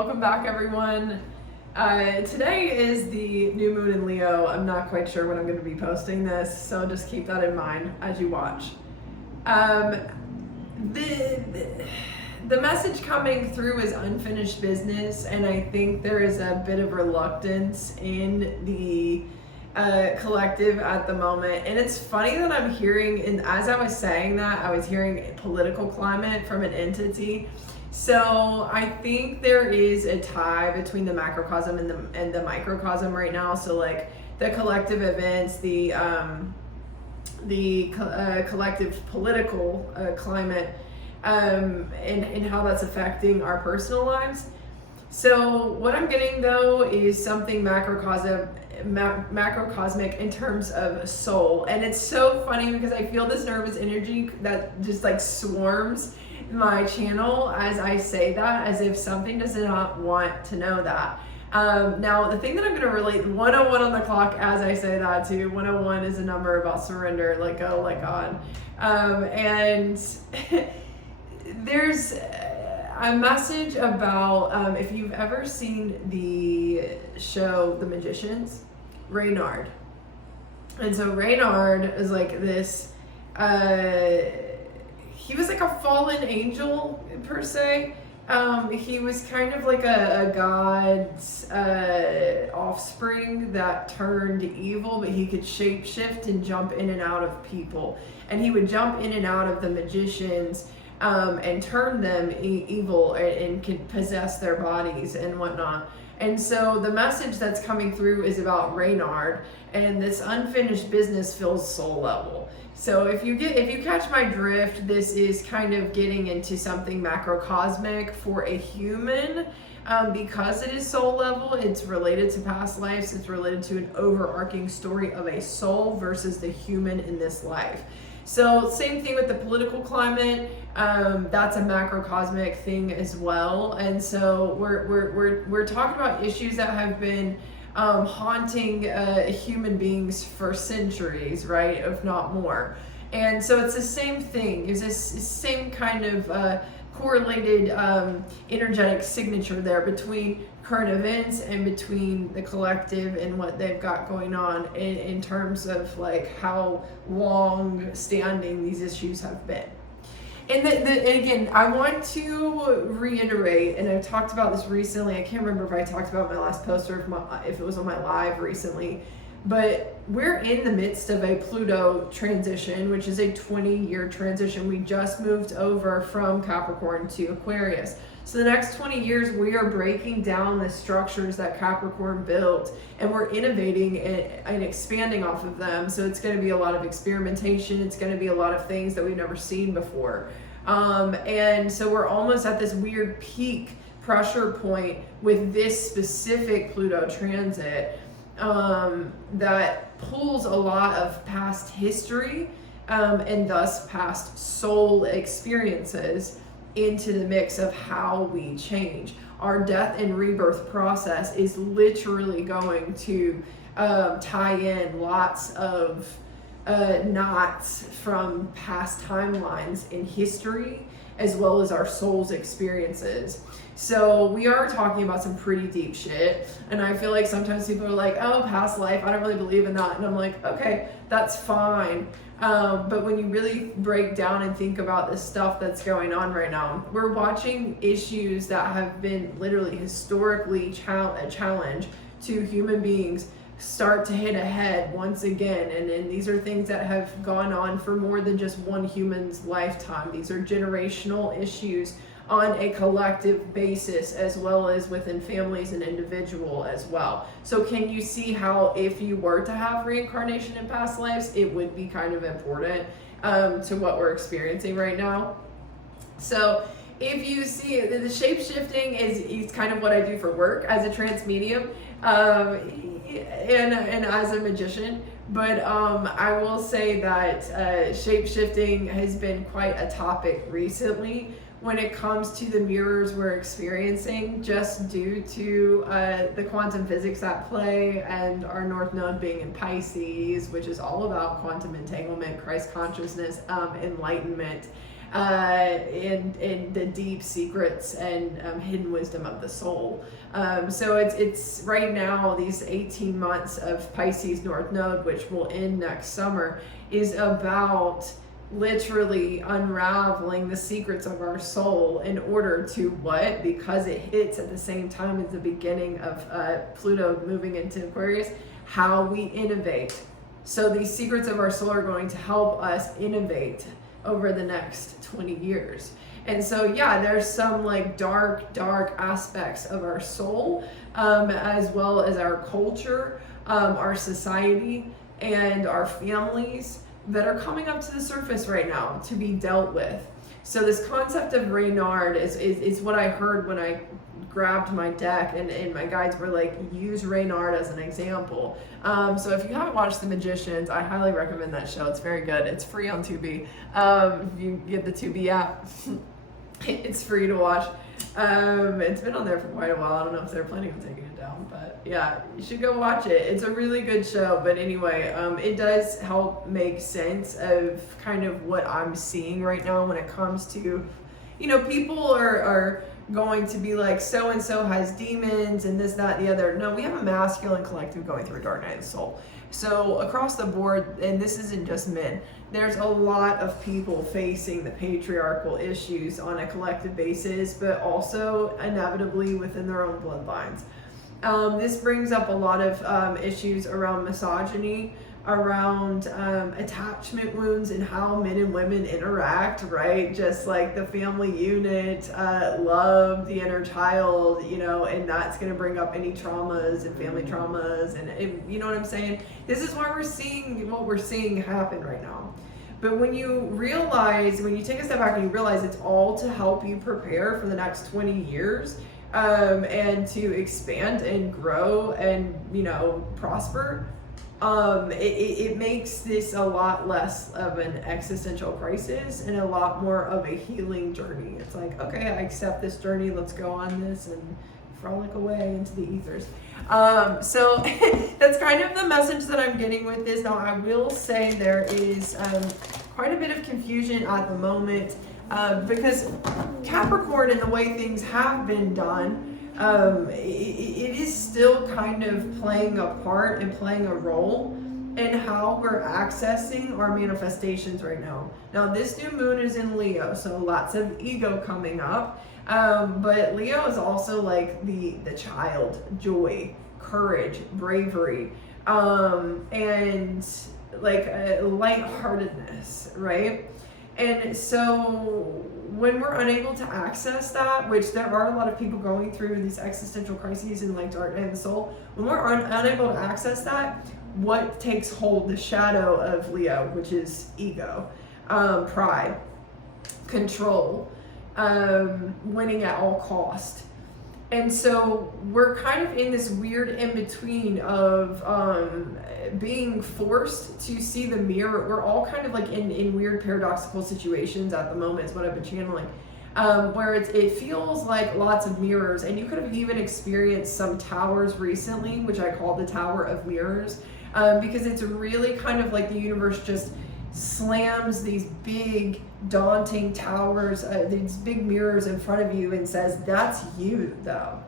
Welcome back, everyone. Today is the new moon in Leo. I'm not quite sure when I'm going to be posting this, so just keep that in mind as you watch. The message coming through is unfinished business, and I think there is a bit of reluctance in the collective at the moment. And it's funny that I'm hearing, and as I was saying that, I was hearing political climate from an entity. So I think there is a tie between the macrocosm and the microcosm right now. So like the collective events, the collective political climate, and how that's affecting our personal lives. So what I'm getting though is something macrocosmic in terms of soul. And it's so funny because I feel this nervous energy that just like swarms my channel as I say that, as if something does not want to know that. Now, the thing that I'm going to relate 101 on the clock as I say that to, 101 is a number about surrender, let go, let God. And there's a message about, if you've ever seen the show The Magicians, Reynard. And so Reynard is like this, he was like a fallen angel per se. He was kind of like a god's offspring that turned evil, but he could shapeshift and jump in and out of people. And he would jump in and out of the magicians and turn them evil and could possess their bodies and whatnot. And so the message that's coming through is about Reynard, and this unfinished business feels soul level. So if you catch my drift, this is kind of getting into something macrocosmic for a human. Because it is soul level, it's related to past lives, it's related to an overarching story of a soul versus the human in this life. So same thing with the political climate, that's a macrocosmic thing as well. And so we're talking about issues that have been haunting human beings for centuries, right, if not more. And so it's the same thing. It's this same kind of correlated energetic signature there between current events and between the collective and what they've got going on in terms of like how long standing these issues have been. And again, I want to reiterate, and I've talked about this recently. I can't remember if I talked about my last post or if it was on my live recently, but we're in the midst of a Pluto transition, which is a 20-year transition. We just moved over from Capricorn to Aquarius. So the next 20 years, we are breaking down the structures that Capricorn built, and we're innovating and expanding off of them. So it's going to be a lot of experimentation. It's going to be a lot of things that we've never seen before. And so we're almost at this weird peak pressure point with this specific Pluto transit that pulls a lot of past history and thus past soul experiences into the mix of how we change. Our death and rebirth process is literally going to tie in lots of knots from past timelines in history, as well as our soul's experiences. So we are talking about some pretty deep shit, and I feel like sometimes people are like, oh, past life, I don't really believe in that. And I'm like, okay, that's fine. But when you really break down and think about the stuff that's going on right now, we're watching issues that have been literally historically a challenge to human beings start to hit ahead once again. And these are things that have gone on for more than just one human's lifetime. These are generational issues on a collective basis, as well as within families and individual as well. So can you see how if you were to have reincarnation in past lives, it would be kind of important to what we're experiencing right now? So if you see the shape shifting is kind of what I do for work as a trance medium and as a magician. But I will say that shape shifting has been quite a topic recently when it comes to the mirrors we're experiencing, just due to the quantum physics at play and our North Node being in Pisces, which is all about quantum entanglement, Christ consciousness, enlightenment. and the deep secrets and hidden wisdom of the soul. So it's right now, these 18 months of Pisces North Node, which will end next summer, is about literally unraveling the secrets of our soul in order to what? Because it hits at the same time as the beginning of Pluto moving into Aquarius, how we innovate. So these secrets of our soul are going to help us innovate over the next 20 years. And so, yeah, there's some like dark aspects of our soul, as well as our culture, our society, and our families that are coming up to the surface right now to be dealt with. So this concept of Reynard is what I heard when I grabbed my deck, and my guides were like, use Reynard as an example. So if you haven't watched The Magicians, I highly recommend that show. It's very good. It's free on Tubi. If you get the Tubi app, it's free to watch. It's been on there for quite a while. I don't know if they're planning on taking it down, but yeah, you should go watch it. It's a really good show. But anyway, it does help make sense of kind of what I'm seeing right now when it comes to, you know, people are going to be like, so and so has demons and this, that, and the other. No, we have a masculine collective going through a dark night of the soul. So across the board, and this isn't just men, there's a lot of people facing the patriarchal issues on a collective basis, but also inevitably within their own bloodlines. This brings up a lot of issues around misogyny, around attachment wounds and how men and women interact, right? Just like the family unit, love, the inner child, you know, and that's going to bring up any traumas and family traumas, and you know what I'm saying? This is why we're seeing what we're seeing happen right now. But when you realize, when you take a step back and you realize it's all to help you prepare for the next 20 years, and to expand and grow and, you know, prosper, it makes this a lot less of an existential crisis and a lot more of a healing journey. It's like, okay, I accept this journey, let's go on this and frolic away into the ethers. So that's kind of the message that I'm getting with this. Now, I will say there is quite a bit of confusion at the moment, because Capricorn and the way things have been done, it is still kind of playing a part and playing a role in how we're accessing our manifestations right now. Now, this new moon is in Leo, so lots of ego coming up. But Leo is also like the child, joy, courage, bravery, and like a lightheartedness, right? And so when we're unable to access that, which there are a lot of people going through these existential crises and like dark night of the soul, when we're unable to access that, what takes hold? The shadow of Leo, which is ego, pride, control, winning at all cost. And so we're kind of in this weird in-between of being forced to see the mirror. We're all kind of like in weird paradoxical situations at the moment is what I've been channeling, where it feels like lots of mirrors. And you could have even experienced some towers recently, which I call the Tower of Mirrors, because it's really kind of like the universe just slams these big daunting towers, these big mirrors in front of you and says, that's you though.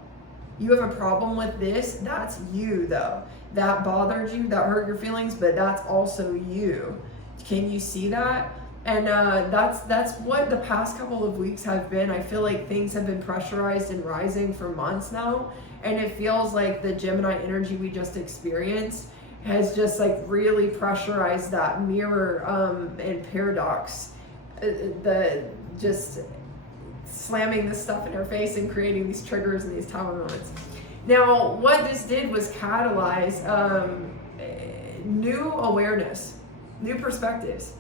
You have a problem with this, that's you though. That bothered you, that hurt your feelings, but that's also you. Can you see that? And that's what the past couple of weeks have been. I feel like things have been pressurized and rising for months now, and it feels like the Gemini energy we just experienced has just like really pressurized that mirror and paradox, the just slamming this stuff in our face and creating these triggers and these tower moments. Now, what this did was catalyze new awareness, new perspectives.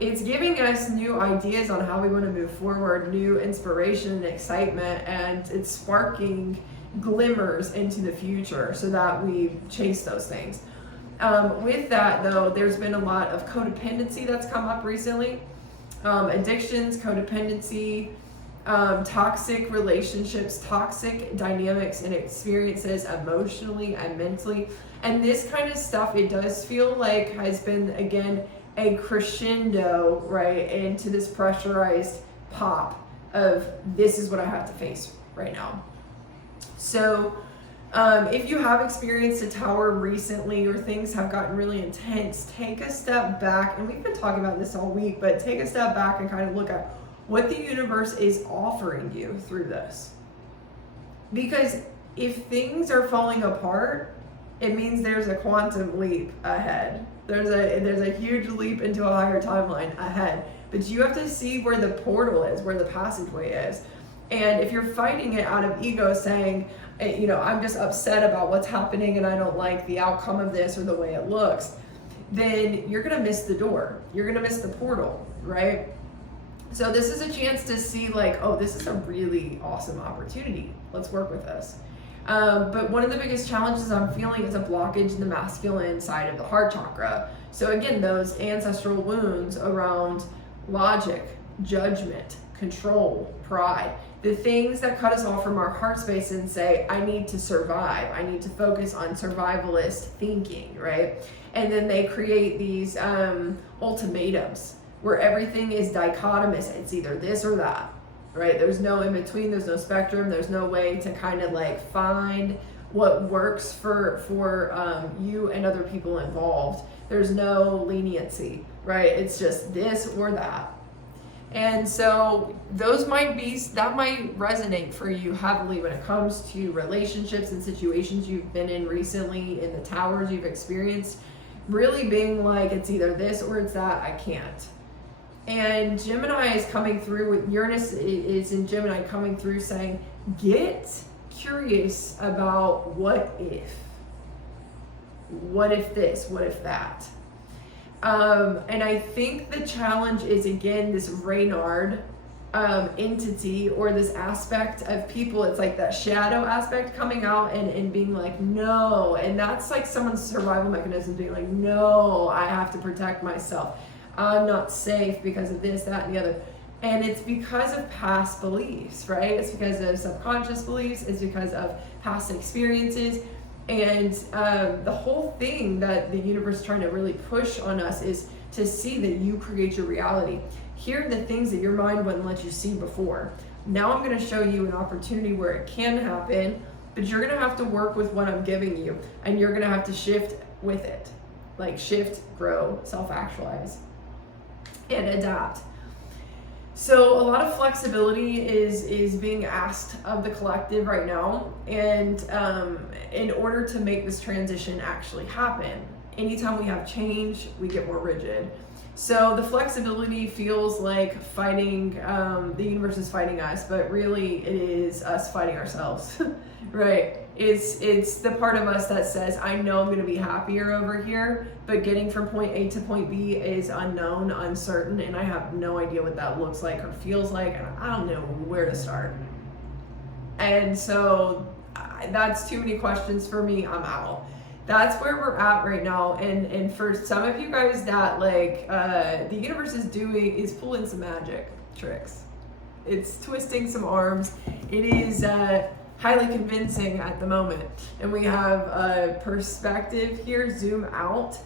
It's giving us new ideas on how we want to move forward, new inspiration and excitement, and it's sparking glimmers into the future so that we chase those things. With that, though, there's been a lot of codependency that's come up recently. Addictions, codependency, toxic relationships, toxic dynamics and experiences emotionally and mentally. And this kind of stuff, it does feel like has been, again, a crescendo, right, into this pressurized pop of this is what I have to face right now. So if you have experienced a tower recently or things have gotten really intense, take a step back. And we've been talking about this all week, but take a step back and kind of look at what the universe is offering you through this. Because if things are falling apart, it means there's a quantum leap ahead. There's a huge leap into a higher timeline ahead. But you have to see where the portal is, where the passageway is. And if you're fighting it out of ego, saying, you know, I'm just upset about what's happening and I don't like the outcome of this or the way it looks, then you're going to miss the door. You're going to miss the portal, right? So this is a chance to see like, oh, this is a really awesome opportunity. Let's work with this. But one of the biggest challenges I'm feeling is a blockage in the masculine side of the heart chakra. So again, those ancestral wounds around logic, judgment, control, pride, the things that cut us off from our heart space and say, I need to survive. I need to focus on survivalist thinking, right? And then they create these ultimatums where everything is dichotomous. It's either this or that, right? There's no in between, there's no spectrum, there's no way to kind of like find what works for you and other people involved. There's no leniency, right? It's just this or that. And so that might resonate for you heavily when it comes to relationships and situations you've been in recently, in the towers you've experienced, really being like, it's either this or it's that, I can't. And Gemini is coming through with Uranus is in Gemini coming through saying, get curious about what if this, what if that. And I think the challenge is, again, this Reynard entity or this aspect of people. It's like that shadow aspect coming out and being like, no. And that's like someone's survival mechanism being like, no, I have to protect myself. I'm not safe because of this, that, and the other. And it's because of past beliefs, right? It's because of subconscious beliefs. It's because of past experiences. And the whole thing that the universe is trying to really push on us is to see that you create your reality. Here are the things that your mind wouldn't let you see before. Now I'm going to show you an opportunity where it can happen, but you're going to have to work with what I'm giving you, and you're going to have to shift with it. Like shift, grow, self-actualize, and adapt. So a lot of flexibility is being asked of the collective right now, and in order to make this transition actually happen, anytime we have change, we get more rigid. So the flexibility feels like fighting, the universe is fighting us, but really it is us fighting ourselves, right? It's the part of us that says, I know I'm going to be happier over here, but getting from point A to point B is unknown, uncertain, and I have no idea what that looks like or feels like, and I don't know where to start. And so that's too many questions for me. I'm out. That's where we're at right now. And for some of you guys that like, the universe is pulling some magic tricks. It's twisting some arms. It is highly convincing at the moment. And we have a perspective here, zoom out,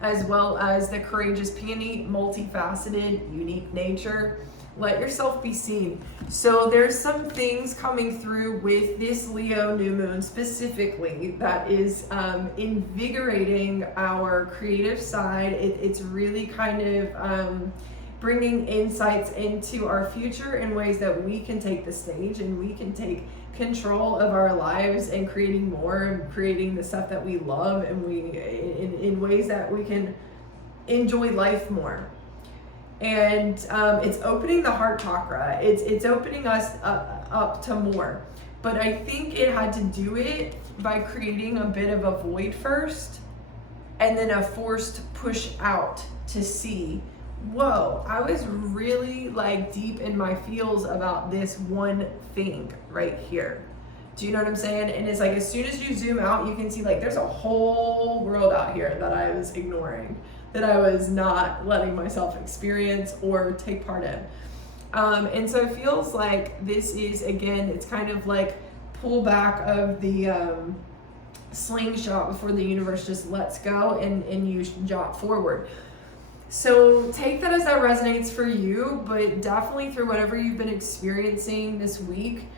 as well as the courageous peony, multifaceted, unique nature. Let yourself be seen. So there's some things coming through with this Leo new moon specifically that is invigorating our creative side. It's really kind of bringing insights into our future in ways that we can take the stage and we can take control of our lives and creating more and creating the stuff that we love, and in ways that we can enjoy life more. And it's opening the heart chakra. It's opening us up to more. But I think it had to do it by creating a bit of a void first, and then a forced push out to see, whoa, I was really like deep in my feels about this one thing right here. Do you know what I'm saying? And it's like, as soon as you zoom out, you can see like there's a whole world out here that I was ignoring, that I was not letting myself experience or take part in. And so it feels like this is, again, it's kind of like pull back of the slingshot before the universe just lets go and you jot forward. So take that as that resonates for you, but definitely through whatever you've been experiencing this week,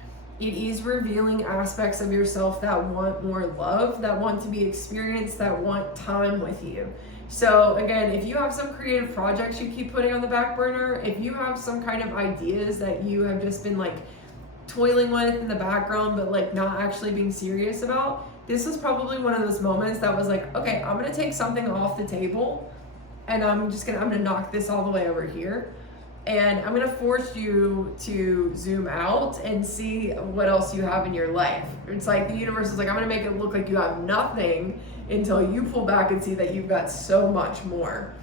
it is revealing aspects of yourself that want more love, that want to be experienced, that want time with you. So again, if you have some creative projects you keep putting on the back burner, if you have some kind of ideas that you have just been like toiling with in the background, but like not actually being serious about, this was probably one of those moments that was like, okay, I'm gonna take something off the table and I'm gonna knock this all the way over here. And I'm gonna force you to zoom out and see what else you have in your life. It's like the universe is like, I'm gonna make it look like you have nothing until you pull back and see that you've got so much more.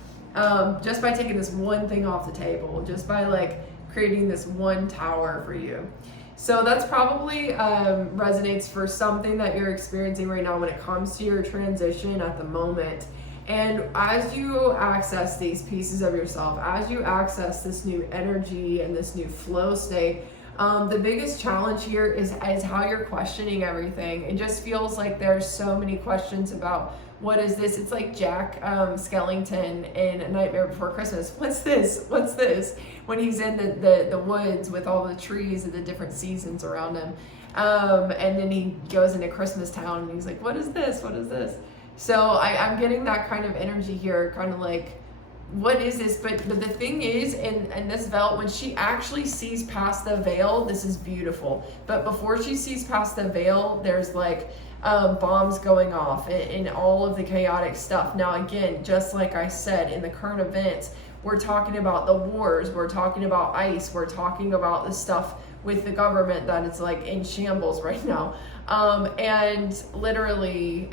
Just by taking this one thing off the table, just by like creating this one tower for you. So that's probably resonates for something that you're experiencing right now when it comes to your transition at the moment. And as you access these pieces of yourself, as you access this new energy and this new flow state, the biggest challenge here is how you're questioning everything. It just feels like there's so many questions about what is this? It's like Jack Skellington in A Nightmare Before Christmas. What's this? What's this? When he's in the woods with all the trees and the different seasons around him. And then he goes into Christmas Town and he's like, what is this? What is this? So I'm getting that kind of energy here, kind of like, what is this? But the thing is, in this veil, when she actually sees past the veil, this is beautiful. But before she sees past the veil, there's like bombs going off and all of the chaotic stuff. Now, again, just like I said, in the current events, we're talking about the wars, we're talking about ICE, we're talking about the stuff with the government that is like in shambles right now. And literally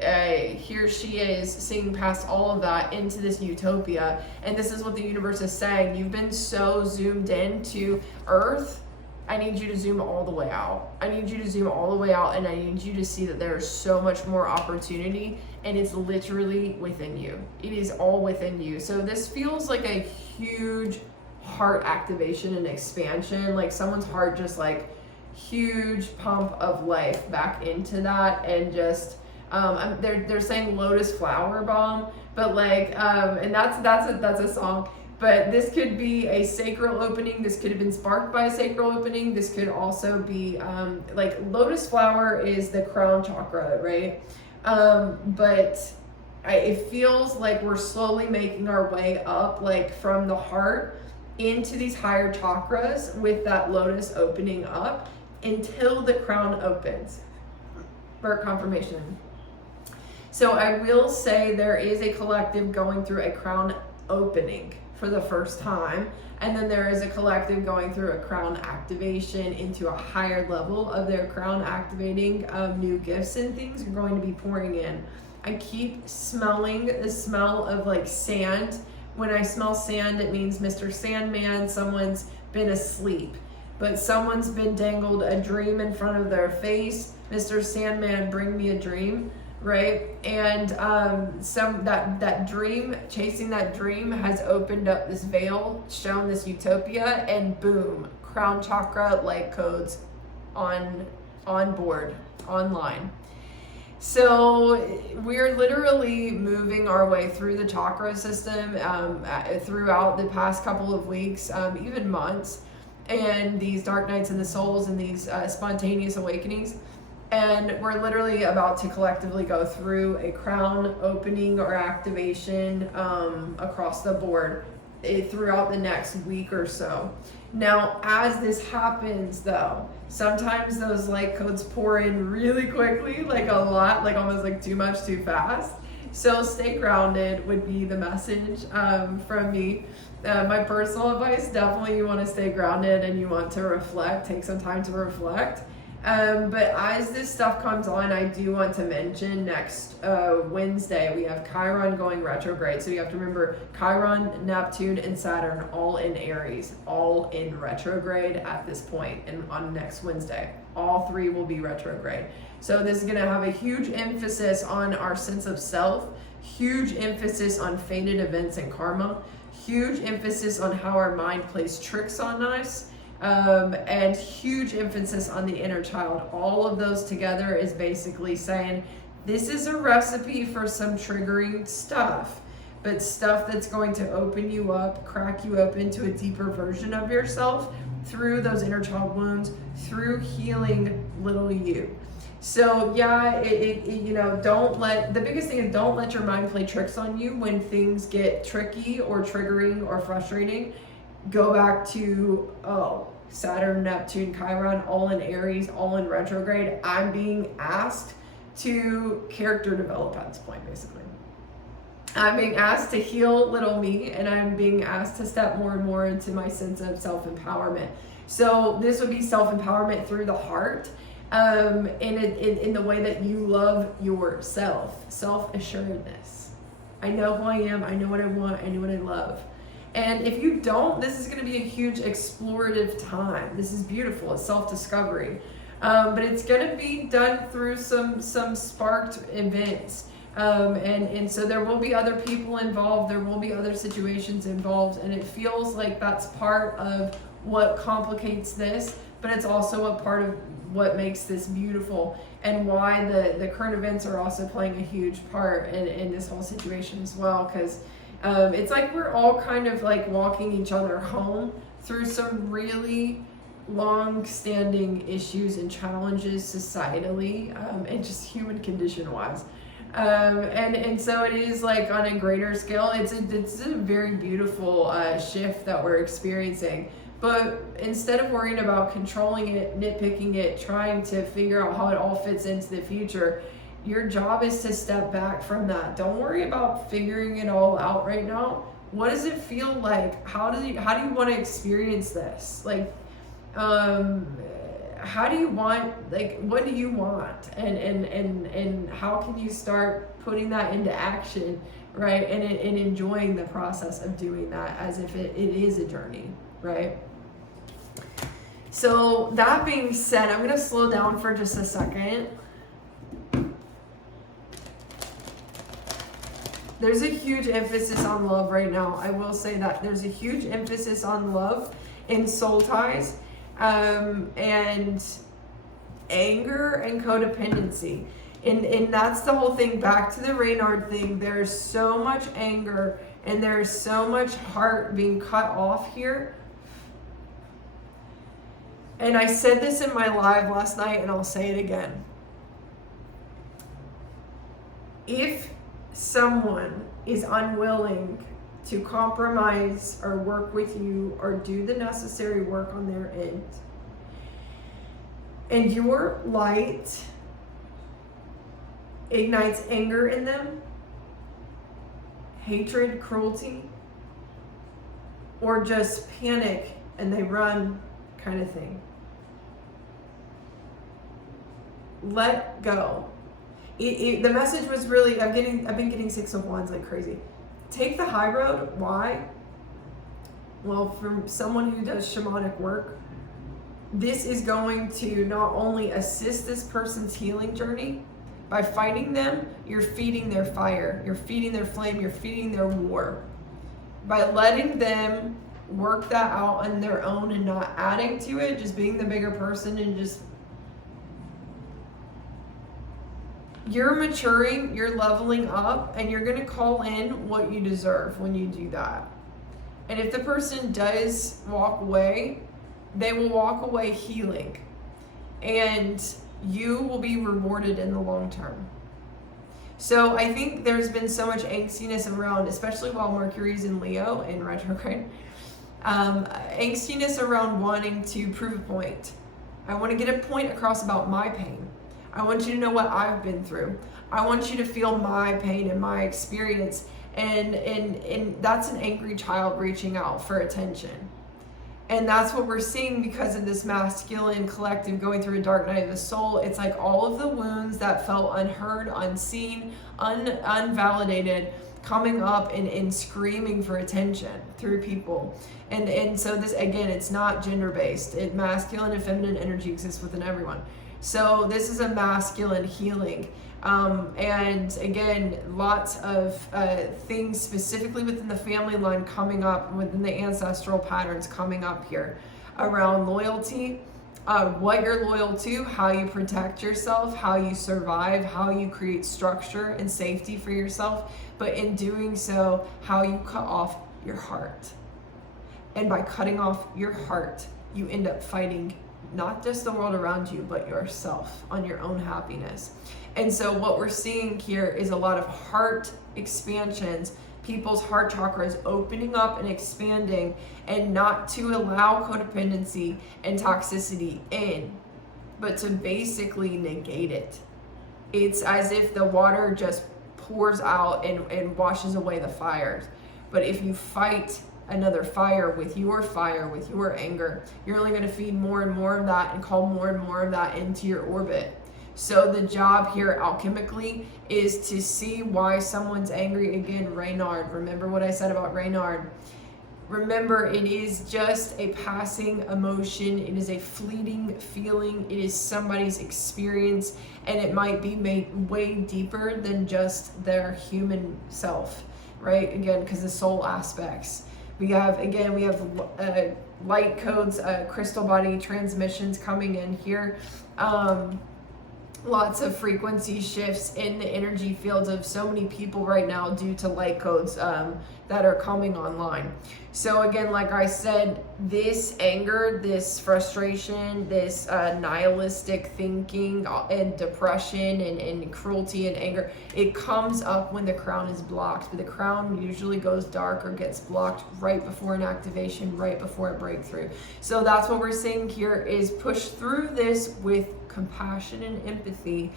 here she is seeing past all of that into this utopia. And this is what the universe is saying. You've been so zoomed in to Earth. I need you to zoom all the way out. I need you to zoom all the way out, and I need you to see that there is so much more opportunity, and it's literally within you. It is all within you. So this feels like a huge heart activation and expansion, like someone's heart just like huge pump of life back into that. And just they're saying lotus flower bomb, but like and that's a song, but this could be a sacral opening. This could have been sparked by a sacral opening. This could also be like lotus flower is the crown chakra, right? But it feels like we're slowly making our way up, like from the heart into these higher chakras with that lotus opening up until the crown opens for confirmation. So I will say there is a collective going through a crown opening for the first time, and then there is a collective going through a crown activation into a higher level of their crown activating. New gifts and things are going to be pouring in. I keep smelling the smell of like sand. When I smell sand, it means Mr. Sandman, someone's been asleep, but someone's been dangled a dream in front of their face. Mr. Sandman, bring me a dream, right? And that dream, chasing that dream has opened up this veil, shown this utopia, and boom, crown chakra light codes on board, online. So we're literally moving our way through the chakra system throughout the past couple of weeks, even months, and these dark nights in the souls and these spontaneous awakenings. And we're literally about to collectively go through a crown opening or activation across the board throughout the next week or so. Now, as this happens though, sometimes those light codes pour in really quickly, like a lot, like almost like too much, too fast. So stay grounded would be the message from me. My personal advice, definitely you want to stay grounded and you want to reflect, take some time to reflect. But as this stuff comes on, I do want to mention next Wednesday, we have Chiron going retrograde. So you have to remember Chiron, Neptune, and Saturn all in Aries, all in retrograde at this point. And on next Wednesday, all three will be retrograde. So this is going to have a huge emphasis on our sense of self, huge emphasis on fated events and karma, huge emphasis on how our mind plays tricks on us. And huge emphasis on the inner child. All of those together is basically saying this is a recipe for some triggering stuff, but stuff that's going to open you up, crack you up into a deeper version of yourself through those inner child wounds, through healing little you. So yeah, the biggest thing is don't let your mind play tricks on you when things get tricky or triggering or frustrating. Go back to, Saturn, Neptune, Chiron, all in Aries, all in retrograde. I'm being asked to character develop at this point, basically. I'm being asked to heal little me, and I'm being asked to step more and more into my sense of self-empowerment. So this would be self-empowerment through the heart, in the way that you love yourself. Self-assuredness. I know who I am, I know what I want, I know what I love. And if you don't, this is going to be a huge explorative time. This is beautiful. It's self-discovery. But it's going to be done through some sparked events. And so there will be other people involved. There will be other situations involved. And it feels like that's part of what complicates this. But it's also a part of what makes this beautiful, and why the current events are also playing a huge part in this whole situation as well. Because it's like we're all kind of like walking each other home through some really long-standing issues and challenges societally, and just human condition wise. And so it is like on a greater scale, it's a very beautiful shift that we're experiencing. But instead of worrying about controlling it, nitpicking it, trying to figure out how it all fits into the future, your job is to step back from that. Don't worry about figuring it all out right now. What does it feel like? How do you want to experience this? Like, how do you want, like, what do you want? And how can you start putting that into action, right? And enjoying the process of doing that as if it is a journey, right? So that being said, I'm going to slow down for just a second. There's a huge emphasis on love right now. I will say that. There's a huge emphasis on love in soul ties, and anger and codependency. And that's the whole thing. Back to the Reynard thing. There's so much anger and there's so much heart being cut off here. And I said this in my live last night, and I'll say it again. If someone is unwilling to compromise or work with you or do the necessary work on their end, and your light ignites anger in them, hatred, cruelty, or just panic and they run kind of thing, let go. The message was really, I've been getting 6 of Wands like crazy. Take the high road. Why? Well, from someone who does shamanic work, this is going to not only assist this person's healing journey. By fighting them, you're feeding their fire, you're feeding their flame, you're feeding their war. By letting them work that out on their own and not adding to it, just being the bigger person and just, you're maturing, you're leveling up, and you're going to call in what you deserve when you do that. And if the person does walk away, they will walk away healing. And you will be rewarded in the long term. So I think there's been so much angstiness around, especially while Mercury's in Leo in retrograde, angstiness around wanting to prove a point. I want to get a point across about my pain. I want you to know what I've been through. I want you to feel my pain and my experience. And that's an angry child reaching out for attention. And that's what we're seeing because of this masculine collective going through a dark night of the soul. It's like all of the wounds that felt unheard, unseen, unvalidated, coming up and screaming for attention through people. And so this, again, it's not gender-based. Masculine and feminine energy exists within everyone. So this is a masculine healing. And again, lots of things specifically within the family line coming up, within the ancestral patterns coming up here around loyalty, what you're loyal to, how you protect yourself, how you survive, how you create structure and safety for yourself, but in doing so, how you cut off your heart. And by cutting off your heart, you end up fighting not just the world around you, but yourself on your own happiness. And so what we're seeing here is a lot of heart expansions, people's heart chakras opening up and expanding, and not to allow codependency and toxicity in, but to basically negate it. It's as if the water just pours out and washes away the fires. But if you fight another fire, with your anger, you're only going to feed more and more of that and call more and more of that into your orbit. So the job here alchemically is to see why someone's angry. Again, Reynard, remember what I said about Reynard. Remember, it is just a passing emotion. It is a fleeting feeling. It is somebody's experience, and it might be made way deeper than just their human self, right? Again, because the soul aspects. We have light codes, crystal body transmissions coming in here. Lots of frequency shifts in the energy fields of so many people right now due to light codes that are coming online. So again, like I said, this anger, this frustration, this nihilistic thinking and depression and cruelty and anger, it comes up when the crown is blocked. But the crown usually goes dark or gets blocked right before an activation, right before a breakthrough. So that's what we're seeing here is push through this with compassion and empathy.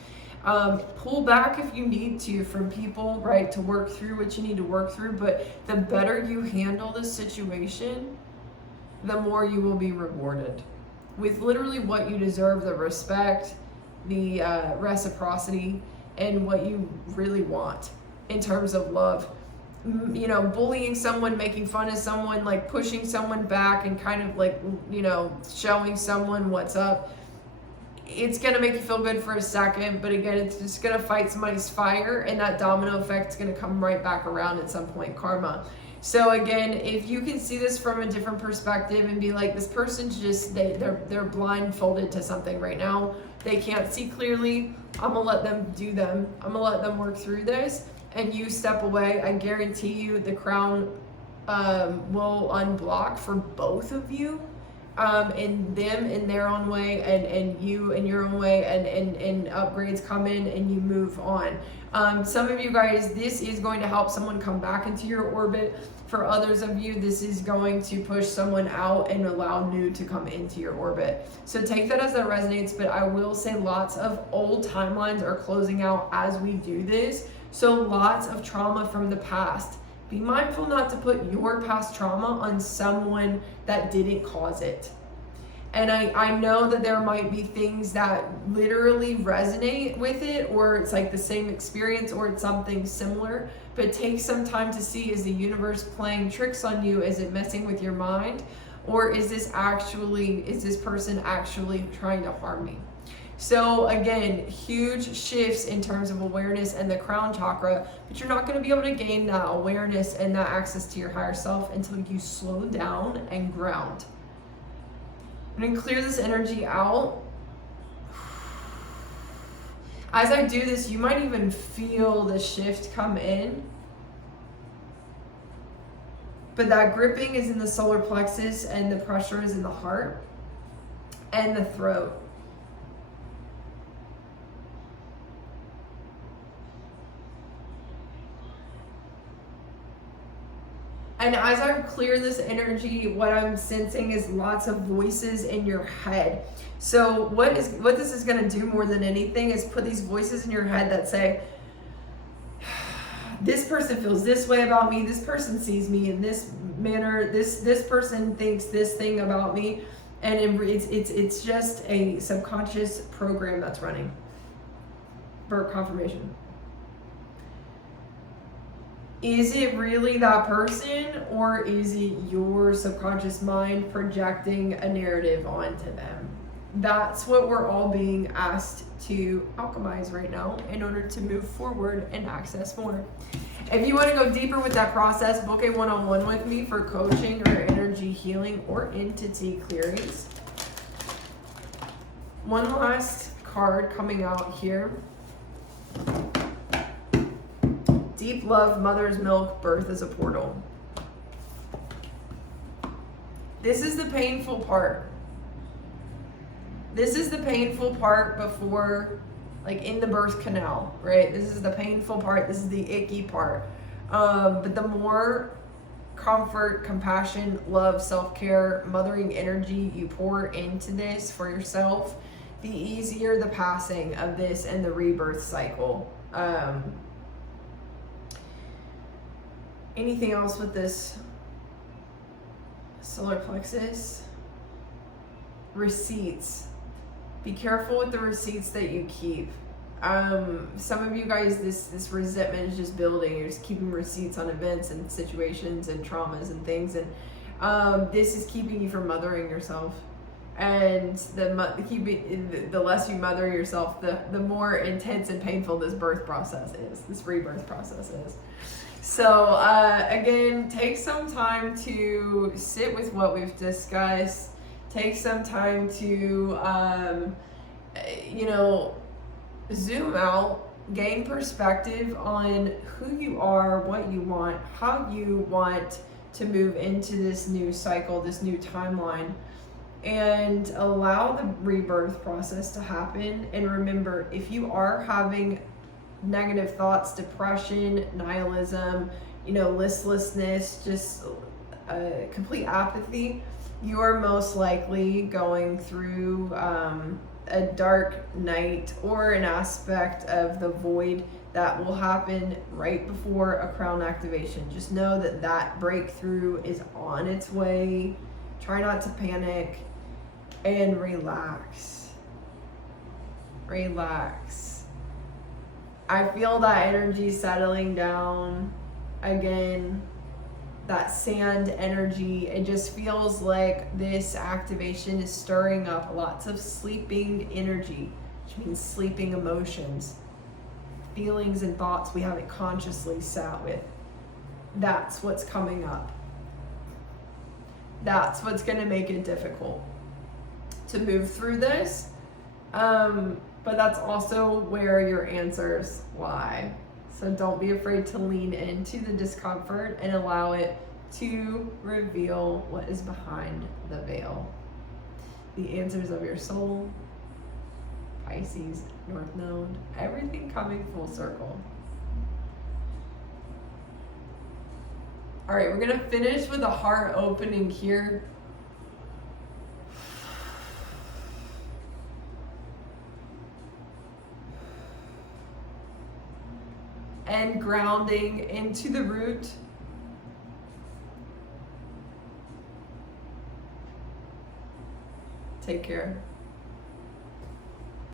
Pull back if you need to from people, right, to work through what you need to work through. But the better you handle the situation, the more you will be rewarded with literally what you deserve, the respect, the reciprocity, and what you really want in terms of love. You know, bullying someone, making fun of someone, like pushing someone back and kind of like, you know, showing someone what's up. It's going to make you feel good for a second, but again, it's just going to fight somebody's fire, and that domino effect is going to come right back around at some point, karma. So again, if you can see this from a different perspective and be like, this person's just, they're blindfolded to something right now. They can't see clearly. I'm going to let them do them. I'm going to let them work through this, and you step away. I guarantee you the crown will unblock for both of you. And them in their own way, and you in your own way, and upgrades come in and you move on. Some of you guys, this is going to help someone come back into your orbit. For others of you, this is going to push someone out and allow new to come into your orbit. So take that as that resonates, but I will say lots of old timelines are closing out as we do this. So lots of trauma from the past. Be mindful not to put your past trauma on someone that didn't cause it. And I know that there might be things that literally resonate with it, or it's like the same experience, or it's something similar, but take some time to see, is the universe playing tricks on you? Is it messing with your mind? Or is this person actually trying to harm me? So again, huge shifts in terms of awareness and the crown chakra, but you're not going to be able to gain that awareness and that access to your higher self until you slow down and ground. I'm going to clear this energy out. As I do this, you might even feel the shift come in. But that gripping is in the solar plexus, and the pressure is in the heart and the throat. And as I clear this energy, what I'm sensing is lots of voices in your head. So what this is going to do more than anything is put these voices in your head that say, this person feels this way about me, this person sees me in this manner, this person thinks this thing about me, and it's just a subconscious program that's running for confirmation. Is it really that person, or is it your subconscious mind projecting a narrative onto them? That's what we're all being asked to alchemize right now in order to move forward and access more. If you want to go deeper with that process, book a one-on-one with me for coaching or energy healing or entity clearings. One last card coming out here. Deep love, mother's milk, birth is a portal. This is the painful part. This is the painful part before, like in the birth canal, right? This is the painful part. This is the icky part. But the more comfort, compassion, love, self-care, mothering energy you pour into this for yourself, the easier the passing of this and the rebirth cycle. Anything else with this solar plexus? Receipts. Be careful with the receipts that you keep. Some of you guys, this resentment is just building. You're just keeping receipts on events and situations and traumas and things, and this is keeping you from mothering yourself. And the less you mother yourself, the more intense and painful this birth process is. This rebirth process is. So again, take some time to sit with what we've discussed. Take some time to zoom out, gain perspective on who you are, what you want, how you want to move into this new cycle, this new timeline, and allow the rebirth process to happen. And remember, if you are having negative thoughts, depression, nihilism, listlessness, just complete apathy, you are most likely going through a dark night or an aspect of the void that will happen right before a crown activation. Just know that breakthrough is on its way. Try not to panic and relax. Relax. I feel that energy settling down again. That sand energy, it just feels like this activation is stirring up lots of sleeping energy, which means sleeping emotions, feelings and thoughts we haven't consciously sat with. That's what's coming up. That's what's going to make it difficult to move through this. But that's also where your answers lie. So don't be afraid to lean into the discomfort and allow it to reveal what is behind the veil. The answers of your soul, Pisces, North Node, everything coming full circle. All right, we're gonna finish with a heart opening here. And grounding into the root. Take care.